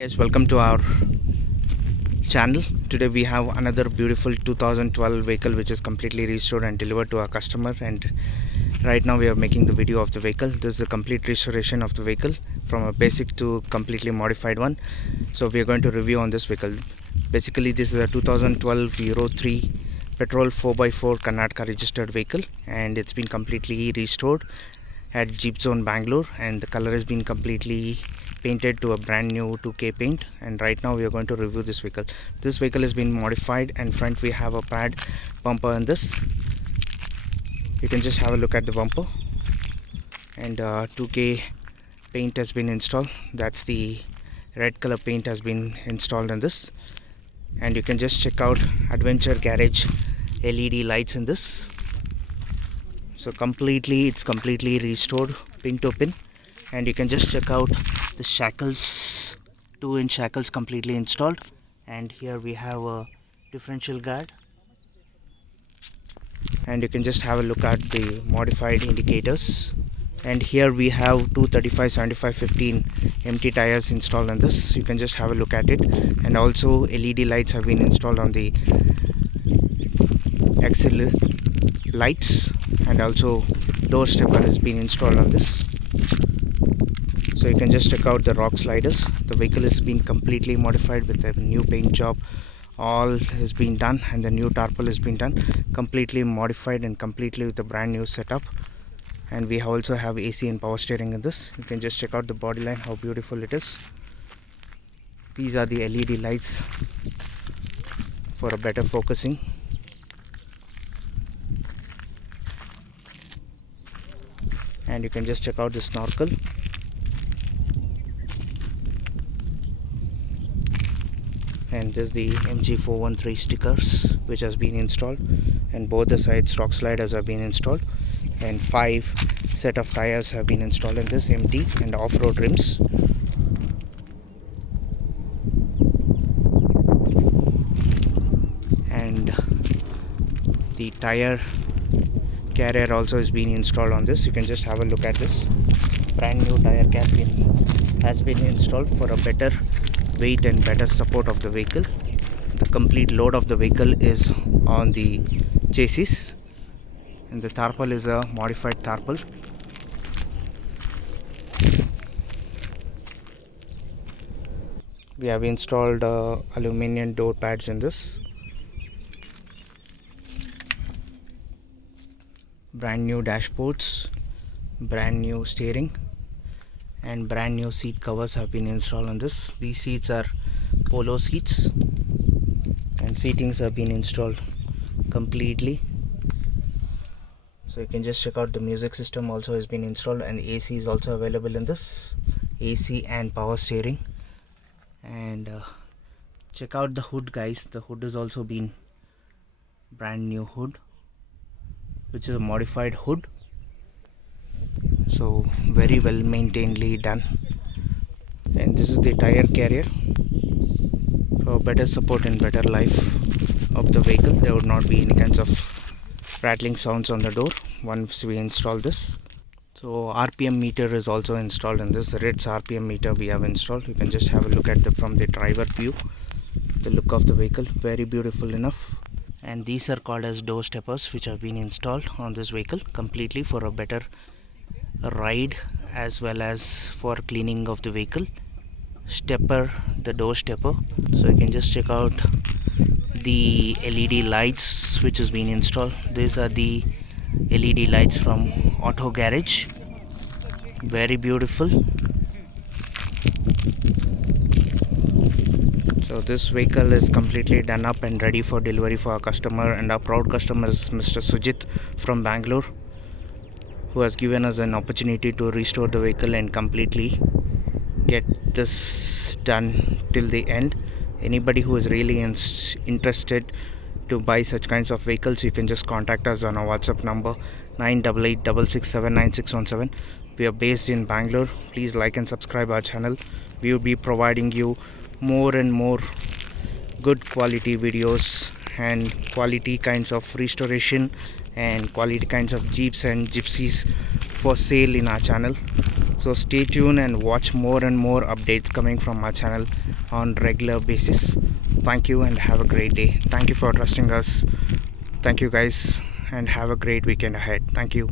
Yes, welcome to our channel. Today we have another beautiful 2012 vehicle which is completely restored and delivered to our customer, and right now we are making the video of the vehicle. This is a complete restoration of the vehicle from a basic to completely modified one. So we are going to review on this vehicle. Basically this is a 2012 Euro 3 Petrol 4x4 Karnataka registered vehicle, and it's been completely restored at JeepZone Bangalore, and the color has been completely painted to a brand new 2K paint. And right now we are going to review this vehicle. This vehicle has been modified, and front we have a Prad bumper in this. You can just have a look at the bumper, and 2K paint has been installed. That's the red color paint has been installed in this, and you can just check out Adventure Garage LED lights in this. So it's completely restored pin to pin, and you can just check out the shackles, 2-inch shackles completely installed. And here we have a differential guard, and you can just have a look at the modified indicators. And here we have 235 75 15 empty tires installed on this. You can just have a look at it, and also LED lights have been installed on the axle lights, and also door stepper has been installed on this. So you can just check out the rock sliders. The vehicle has been completely modified with a new paint job. All has been done, and the new tarpaul has been done, completely modified and completely with a brand new setup. And we also have AC and power steering in this. You can just check out the body line, how beautiful it is. These are the LED lights for a better focusing. And you can just check out the snorkel. And this is the MG413 stickers which has been installed, and both the sides rock sliders have been installed, and 5 set of tires have been installed in this, empty and off-road rims. And the tire carrier also is being installed on this. You can just have a look at this. Brand new tire cap has been installed for a better weight and better support of the vehicle. The complete load of the vehicle is on the chassis, and the tarpaul is a modified tarpaul. We have installed aluminum door pads in this. Brand new dashboards, brand new steering, and brand new seat covers have been installed on this. These seats are polo seats, and seatings have been installed completely. So you can just check out the music system also has been installed, and the AC is also available in this, AC and power steering. And check out the hood, guys. The hood has also been brand new hood, which is a modified hood. So very well maintainedly done. And this is the tire carrier for better support and better life of the vehicle. There would not be any kinds of rattling sounds on the door once we install this. So RPM meter is also installed in this. Red's RPM meter we have installed. You can just have a look at from the driver view, the look of the vehicle, very beautiful enough. And these are called as door steppers, which have been installed on this vehicle completely for a better ride as well as for cleaning of the vehicle. Stepper, the door stepper. So you can just check out the LED lights which has been installed. These are the LED lights from Auto Garage, very beautiful. So this vehicle is completely done up and ready for delivery for our customer, and our proud customer is Mr. Sujit from Bangalore, who has given us an opportunity to restore the vehicle and completely get this done till the end. Anybody who is really interested to buy such kinds of vehicles, you can just contact us on our WhatsApp number 9886679617. We are based in Bangalore. Please like and subscribe our channel. We will be providing you more and more good quality videos and quality kinds of restoration and quality kinds of Jeeps and Gypsies for sale in our channel. So So stay tuned and watch more and more updates coming from our channel on regular basis. Thank you and have a great day. Thank you for trusting us. Thank you guys and have a great weekend ahead. Thank you.